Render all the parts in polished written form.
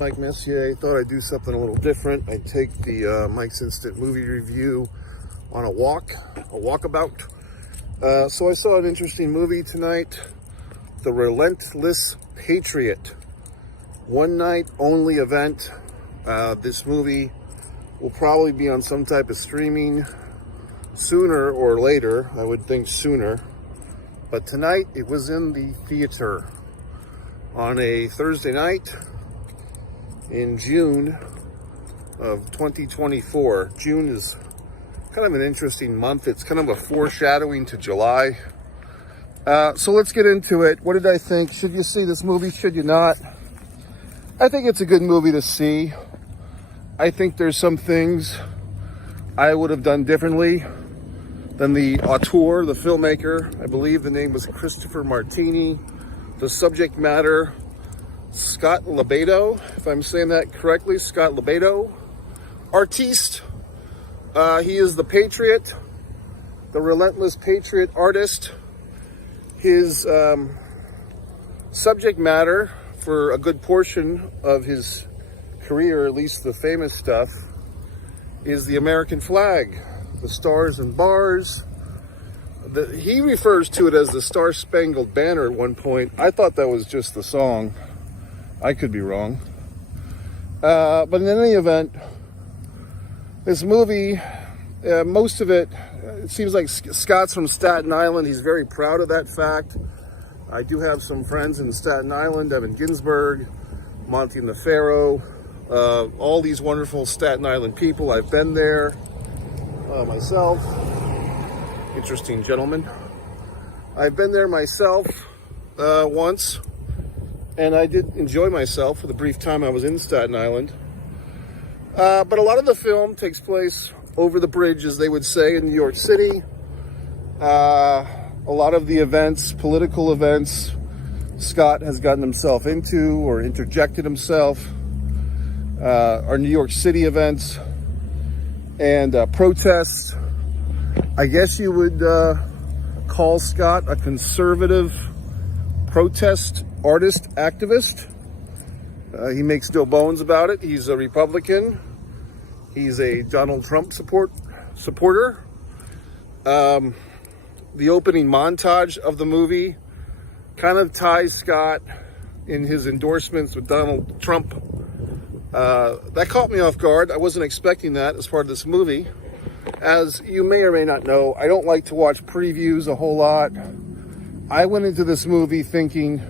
Mike Messier. Thought I'd do something a little different. I'd take the Mike's Instant Movie Review on a walkabout. So I saw an interesting movie tonight, The Relentless Patriot. One night only event. This movie will probably be on some type of streaming sooner or later. I would think sooner. But tonight it was in the theater on a Thursday night in June of 2024. June is kind of an interesting month. It's kind of a foreshadowing to July. So let's get into it. What did I think? Should you see this movie? Should you not? I think it's a good movie to see. I think there's some things I would have done differently than the auteur, the filmmaker. I believe the name was Christopher Martini. The subject matter, Scott Lebedo, if I'm saying that correctly, Scott Lebedo. Artiste, he is the Patriot, the Relentless Patriot artist. His subject matter for a good portion of his career, at least the famous stuff, is the American flag, the stars and bars. He refers to it as the Star Spangled Banner at one point. I thought that was just the song. I could be wrong. But in any event, this movie, most of it seems like Scott's from Staten Island. He's very proud of that fact. I do have some friends in Staten Island, Evan Ginsberg, Monty and the Pharaoh, all these wonderful Staten Island people. I've been there myself. Interesting gentleman. I've been there myself once, and I did enjoy myself for the brief time I was in Staten Island. But a lot of the film takes place over the bridge, as they would say, in New York City. A lot of the events, political events, Scott has gotten himself into or interjected himself, are New York City events and protests. I guess you would call Scott a conservative protest artist activist. He makes no bones about it. He's a Republican. He's a Donald Trump supporter. The opening montage of the movie kind of ties Scott in his endorsements with Donald Trump. That caught me off guard. I wasn't expecting that as part of this movie. As you may or may not know, I don't like to watch previews a whole lot. I went into this movie thinking,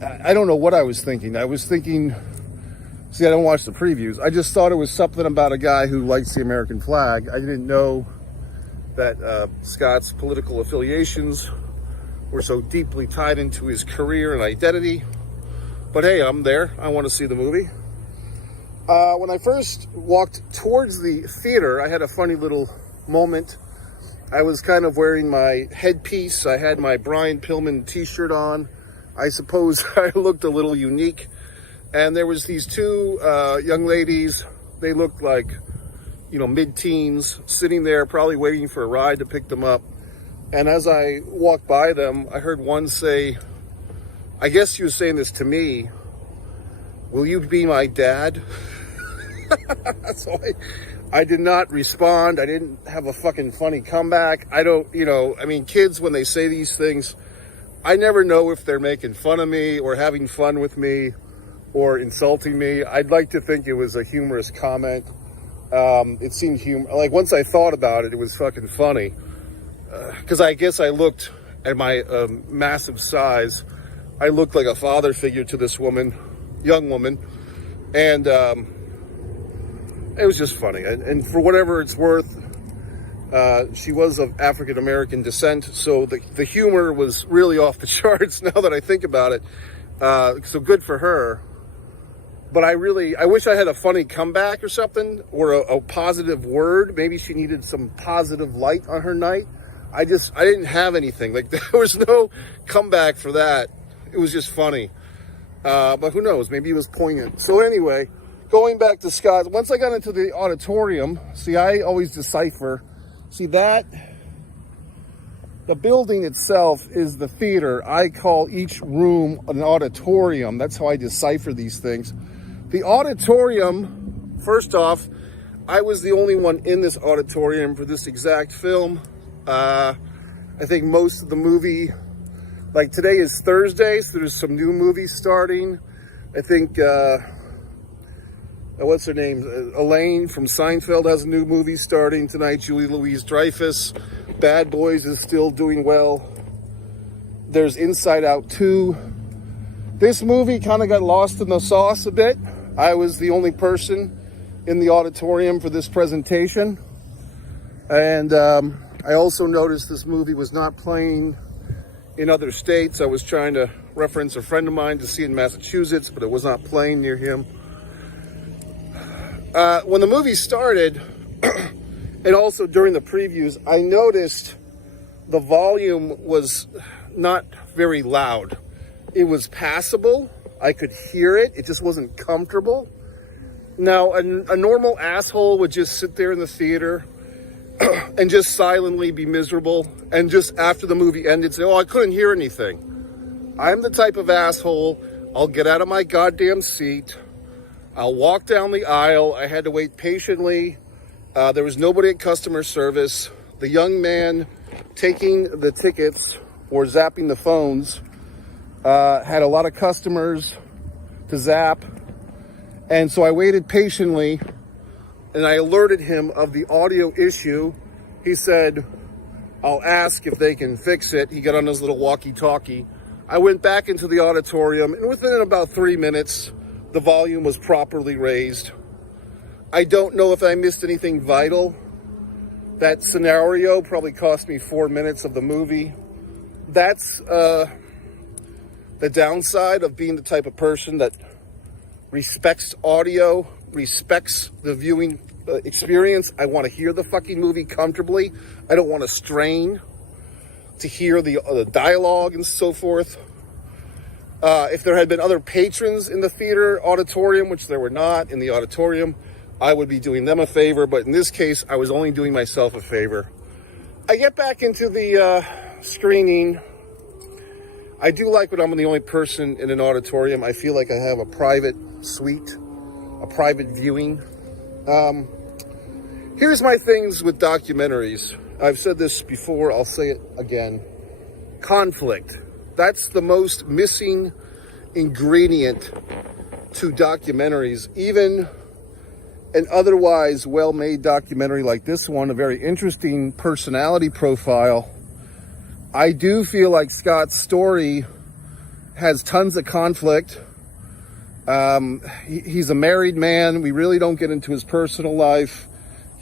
I don't know what I was thinking. I was thinking, see, I don't watch the previews. I just thought it was something about a guy who likes the American flag. I didn't know that Scott's political affiliations were so deeply tied into his career and identity. But hey, I'm there. I want to see the movie. When I first walked towards the theater, I had a funny little moment. I was kind of wearing my headpiece. I had my Brian Pillman t-shirt on. I suppose I looked a little unique. And there was these two young ladies. They looked like, mid-teens, sitting there probably waiting for a ride to pick them up. And as I walked by them, I heard one say, I guess she was saying this to me, "Will you be my dad?" So I did not respond. I didn't have a fucking funny comeback. Kids, when they say these things, I never know if they're making fun of me or having fun with me or insulting me. I'd like to think it was a humorous comment. It seemed like once I thought about it, it was fucking funny. Because I guess I looked at my massive size. I looked like a father figure to this woman, young woman. And it was just funny. And for whatever it's worth, she was of African American descent. So the humor was really off the charts now that I think about it. So good for her. But I wish I had a funny comeback or something, or a positive word. Maybe she needed some positive light on her night. I didn't have anything. Like, there was no comeback for that. It was just funny. But who knows? Maybe it was poignant. So anyway, going back to Scott, once I got into the auditorium, see, I always decipher. See that? The building itself is the theater. I call each room an auditorium. That's how I decipher these things. The auditorium, first off, I was the only one in this auditorium for this exact film. I think most of the movie, like today is Thursday, so there's some new movies starting. I think, what's her name? Elaine from Seinfeld has a new movie starting tonight. Julie Louis-Dreyfus. Bad Boys is still doing well. There's Inside Out 2. This movie kind of got lost in the sauce a bit. I was the only person in the auditorium for this presentation. And I also noticed this movie was not playing in other states. I was trying to reference a friend of mine to see in Massachusetts, but it was not playing near him. When the movie started, and also during the previews, I noticed the volume was not very loud. It was passable. I could hear it. It just wasn't comfortable. Now, a normal asshole would just sit there in the theater and just silently be miserable, and just after the movie ended say, oh, I couldn't hear anything. I'm the type of asshole, I'll get out of my goddamn seat, I'll walk down the aisle. I had to wait patiently. There was nobody at customer service. The young man taking the tickets or zapping the phones had a lot of customers to zap. And so I waited patiently and I alerted him of the audio issue. He said, I'll ask if they can fix it. He got on his little walkie-talkie. I went back into the auditorium, and within about 3 minutes, the volume was properly raised. I don't know if I missed anything vital. That scenario probably cost me 4 minutes of the movie. That's the downside of being the type of person that respects audio, respects the viewing experience. I want to hear the fucking movie comfortably. I don't want to strain to hear the dialogue and so forth. If there had been other patrons in the theater auditorium, which there were not in the auditorium, I would be doing them a favor. But in this case, I was only doing myself a favor. I get back into the screening. I do like when I'm the only person in an auditorium. I feel like I have a private suite, a private viewing. Here's my things with documentaries. I've said this before, I'll say it again. Conflict. That's the most missing ingredient to documentaries. Even an otherwise well-made documentary like this one, a very interesting personality profile, I do feel like Scott's story has tons of conflict. He's a married man. We really don't get into his personal life.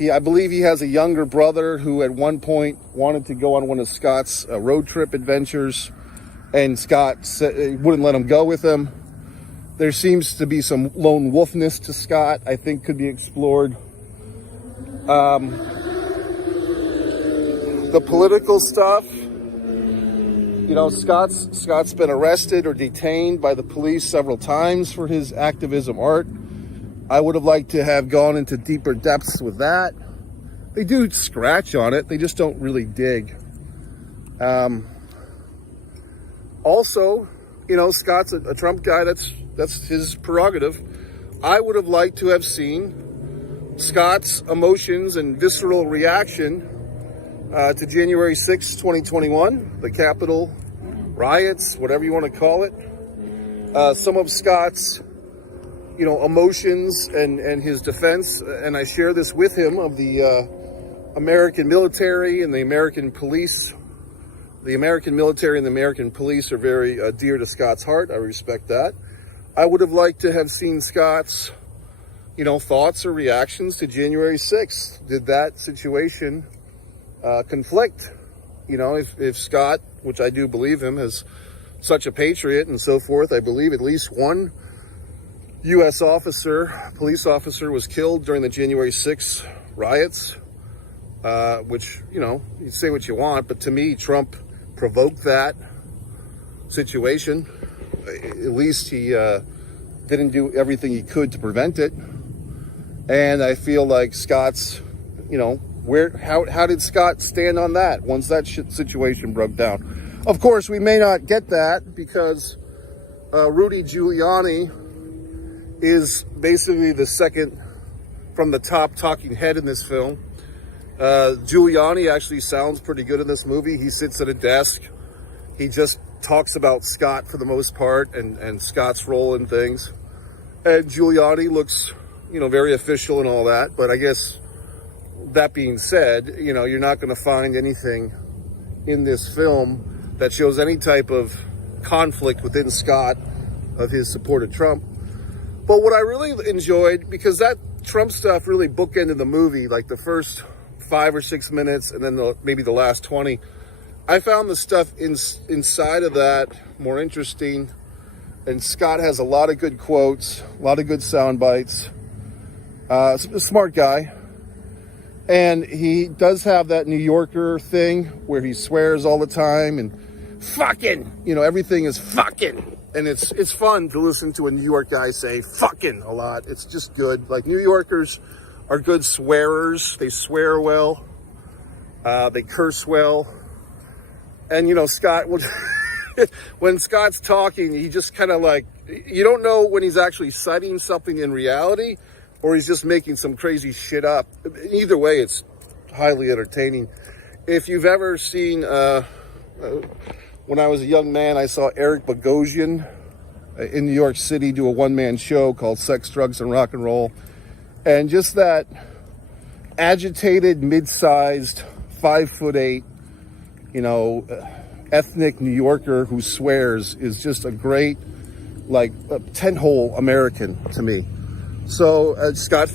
I believe he has a younger brother who at one point wanted to go on one of Scott's road trip adventures, and Scott said he wouldn't let him go with him. There seems to be some lone wolfness to Scott, I think could be explored. The political stuff, you know, Scott's been arrested or detained by the police several times for his activism art. I would have liked to have gone into deeper depths with that. They do scratch on it, they just don't really dig. Also, you know, Scott's a Trump guy, that's his prerogative. I would have liked to have seen Scott's emotions and visceral reaction to January 6, 2021, the Capitol riots, whatever you want to call it. Some of Scott's, you know, emotions and his defense, and I share this with him, of the American military and the American police. The American military and the American police are very dear to Scott's heart. I respect that. I would have liked to have seen Scott's, you know, thoughts or reactions to January 6th. Did that situation conflict? You know, if Scott, which I do believe him, is such a patriot and so forth, I believe at least one U.S. police officer was killed during the January 6th riots, which, you know, you say what you want, but to me, Trump provoked that situation. At least he didn't do everything he could to prevent it. And I feel like Scott's, you know, how did Scott stand on that once that situation broke down? Of course, we may not get that because Rudy Giuliani is basically the second from the top talking head in this film. Giuliani actually sounds pretty good in this movie. He sits at a desk. He just talks about Scott for the most part, and Scott's role in things. And Giuliani looks, very official and all that. But I guess that being said, you're not going to find anything in this film that shows any type of conflict within Scott of his support of Trump. But what I really enjoyed, because that Trump stuff really bookended the movie, like the first 5 or 6 minutes and then maybe the last 20, I found the stuff inside of that more interesting. And Scott has a lot of good quotes, a lot of good sound bites. A smart guy. And he does have that New Yorker thing where he swears all the time and fucking, everything is fucking. And it's fun to listen to a New York guy say fucking a lot. It's just good. Like, New Yorkers are good swearers. They swear well. They curse well. And, Scott, when Scott's talking, he just kind of like, you don't know when he's actually citing something in reality or he's just making some crazy shit up. Either way, it's highly entertaining. If you've ever seen, when I was a young man, I saw Eric Bogosian in New York City do a one-man show called Sex, Drugs, and Rock and Roll. And just that agitated, mid-sized, 5'8", ethnic New Yorker who swears is just a great, like, 10-hole American to me. So Scott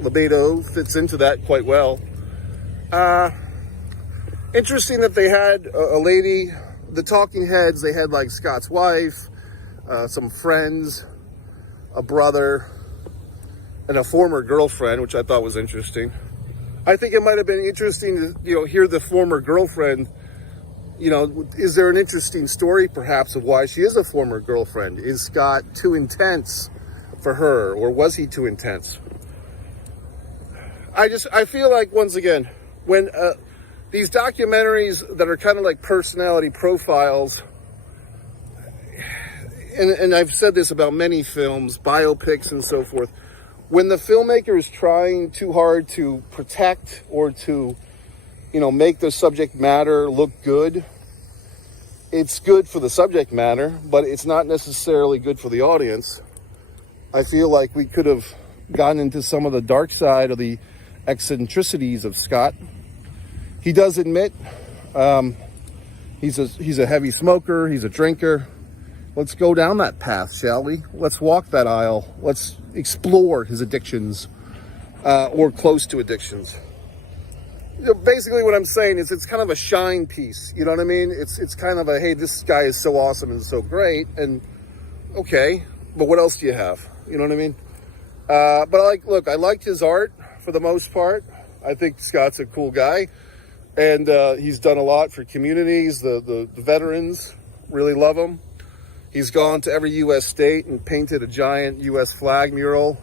LeBedo fits into that quite well. Interesting that they had a lady, the talking heads, they had like Scott's wife, some friends, a brother, and a former girlfriend, which I thought was interesting. I think it might have been interesting to, hear the former girlfriend. Is there an interesting story perhaps of why she is a former girlfriend? Is Scott too intense for her, or was he too intense? I feel like, once again, when these documentaries that are kind of like personality profiles, and I've said this about many films, biopics and so forth, when the filmmaker is trying too hard to protect or to, make the subject matter look good, it's good for the subject matter, but it's not necessarily good for the audience. I feel like we could have gotten into some of the dark side of the eccentricities of Scott. He does admit he's a heavy smoker, he's a drinker. Let's go down that path, shall we? Let's walk that aisle. Let's explore his addictions, or close to addictions. Basically what I'm saying is it's kind of a shine piece, you know what I mean? It's kind of a, hey, this guy is so awesome and so great, and okay, but what else do you have? You know what I mean? But I liked his art for the most part. I think Scott's a cool guy, and he's done a lot for communities. The veterans really love him. He's gone to every U.S. state and painted a giant U.S. flag mural.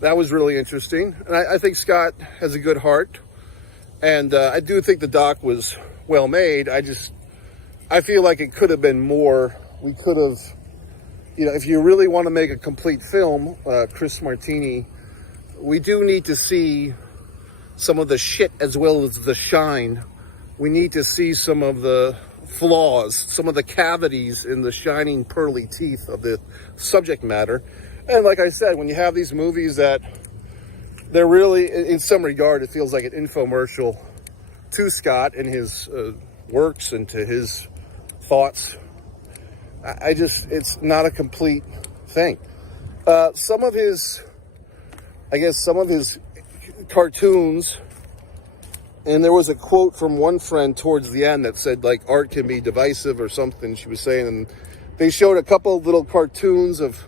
That was really interesting. And I think Scott has a good heart. And I do think the doc was well made. I feel like it could have been more. We could have, if you really want to make a complete film, Chris Martini, we do need to see some of the shit as well as the shine. We need to see some of the flaws, some of the cavities in the shining pearly teeth of the subject matter. And like I said, when you have these movies that they're really, in some regard, it feels like an infomercial to Scott and his works and to his thoughts. It's not a complete thing. Some of his cartoons, and there was a quote from one friend towards the end that said, like, art can be divisive or something, she was saying, and they showed a couple of little cartoons of,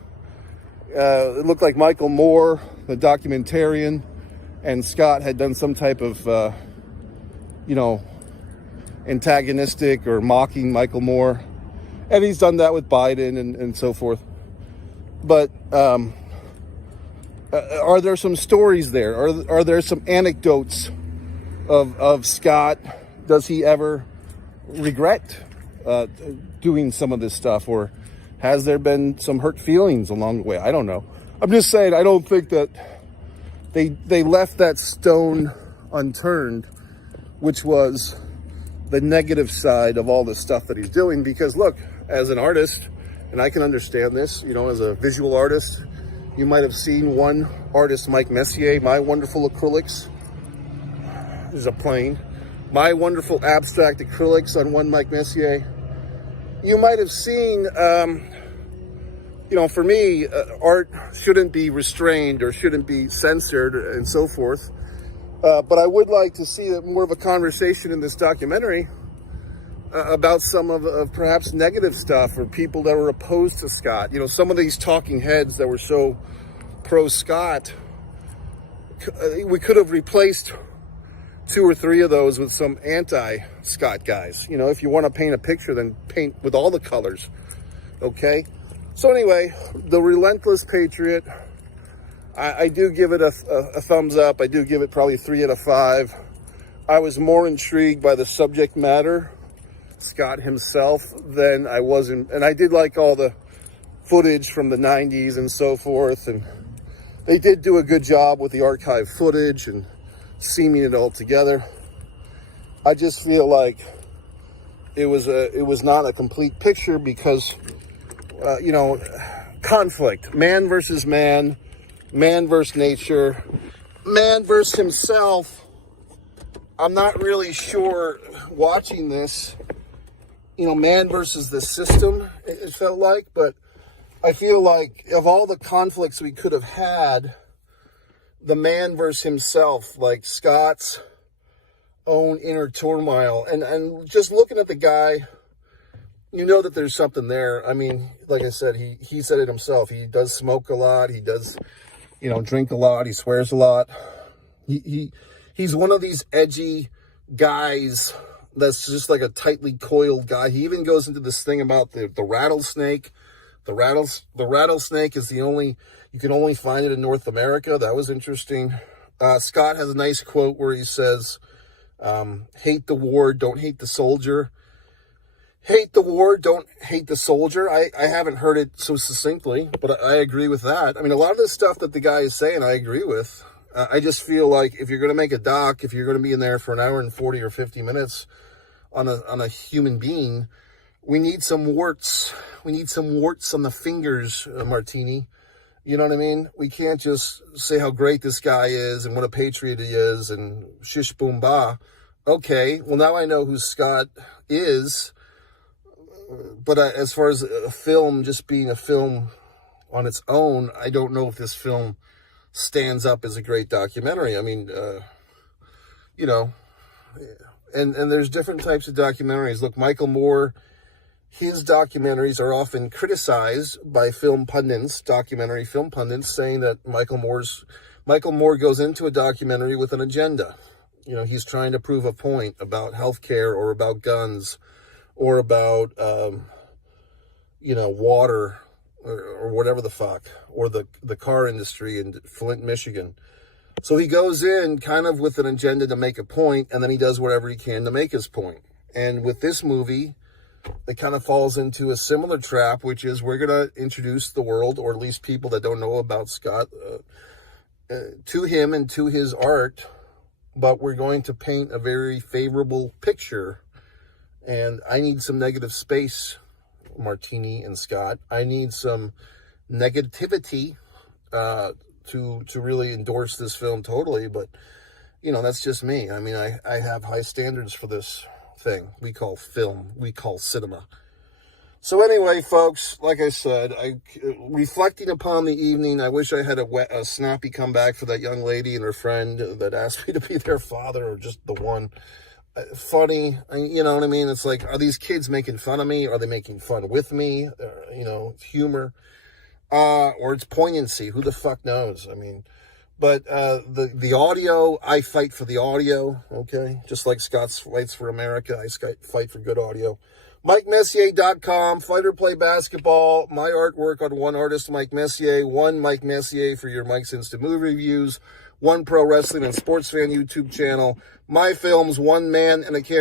it looked like Michael Moore, the documentarian, and Scott had done some type of, antagonistic or mocking Michael Moore. And he's done that with Biden and so forth. But are there some stories there? Are there some anecdotes of Scott? Does he ever regret doing some of this stuff? Or Has there been some hurt feelings along the way? I don't know. I'm just saying, I don't think that they left that stone unturned, which was the negative side of all the stuff that he's doing. Because look, as an artist, and I can understand this, you know, as a visual artist, you might have seen one artist, Mike Messier, My Wonderful Acrylics. This is a plane. My Wonderful Abstract Acrylics on one Mike Messier. You might have seen, you know, for me, art shouldn't be restrained or shouldn't be censored and so forth. But I would like to see more of a conversation in this documentary about some of perhaps negative stuff, or people that were opposed to Scott. You know, some of these talking heads that were so pro-Scott, we could have replaced 2 or 3 of those with some anti-Scott guys. You know, if you want to paint a picture, then paint with all the colors, okay? So anyway, The Relentless Patriot, I do give it a thumbs up. I do give it probably 3 out of 5. I was more intrigued by the subject matter, Scott himself, than I wasn't. And I did like all the footage from the 90s and so forth. And they did do a good job with the archive footage and seaming it all together. I just feel like it was not a complete picture because, you know, conflict, man versus man, man versus nature, man versus himself. I'm not really sure watching this, you know, man versus the system, it felt like, but I feel like of all the conflicts we could have had, the man versus himself, like Scott's own inner turmoil, and just looking at the guy, you know that there's something there. I mean, like I said, he said it himself. He does smoke a lot. He does, you know, drink a lot. He swears a lot. He's one of these edgy guys that's just like a tightly coiled guy. He even goes into this thing about the rattlesnake. The rattlesnake is you can only find it in North America. That was interesting. Scott has a nice quote where he says, hate the war, don't hate the soldier. Hate the war, don't hate the soldier. I haven't heard it so succinctly, but I agree with that. I mean, a lot of the stuff that the guy is saying, I agree with. I just feel like if you're going to make a doc, if you're going to be in there for an hour and 40 or 50 minutes on a human being, we need some warts. We need some warts on the fingers, Martini. You know what I mean? We can't just say how great this guy is and what a patriot he is and shish boom ba. Okay, well, now I know who Scott is. But as far as a film just being a film on its own, I don't know if this film stands up as a great documentary. I mean, you know, and there's different types of documentaries. Look, Michael Moore, his documentaries are often criticized by film pundits, documentary film pundits, saying that Michael Moore goes into a documentary with an agenda. You know, he's trying to prove a point about healthcare or about guns or about, you know, water or whatever the fuck, or the car industry in Flint, Michigan. So he goes in kind of with an agenda to make a point, and then he does whatever he can to make his point. And with this movie, it kind of falls into a similar trap, which is we're going to introduce the world, or at least people that don't know about Scott, to him and to his art, but we're going to paint a very favorable picture. And I need some negative space, Martini and Scott. I need some negativity to really endorse this film totally. But, you know, that's just me. I mean, I have high standards for this thing we call film, we call cinema. So anyway, folks, like I said, reflecting upon the evening, I wish I had a snappy comeback for that young lady and her friend that asked me to be their father, or just the one. Funny, you know what I mean? It's like, are these kids making fun of me? Are they making fun with me? You know, humor, or it's poignancy. Who the fuck knows? I mean, but the audio, I fight for the audio. Okay, just like Scott fights for America, I fight for good audio. MikeMessier.com, Fight or Play Basketball, my artwork on one artist, Mike Messier, one Mike Messier for your Mike's Instant Movie Reviews, one Pro Wrestling and Sports Fan YouTube channel, my films, one man and a camera.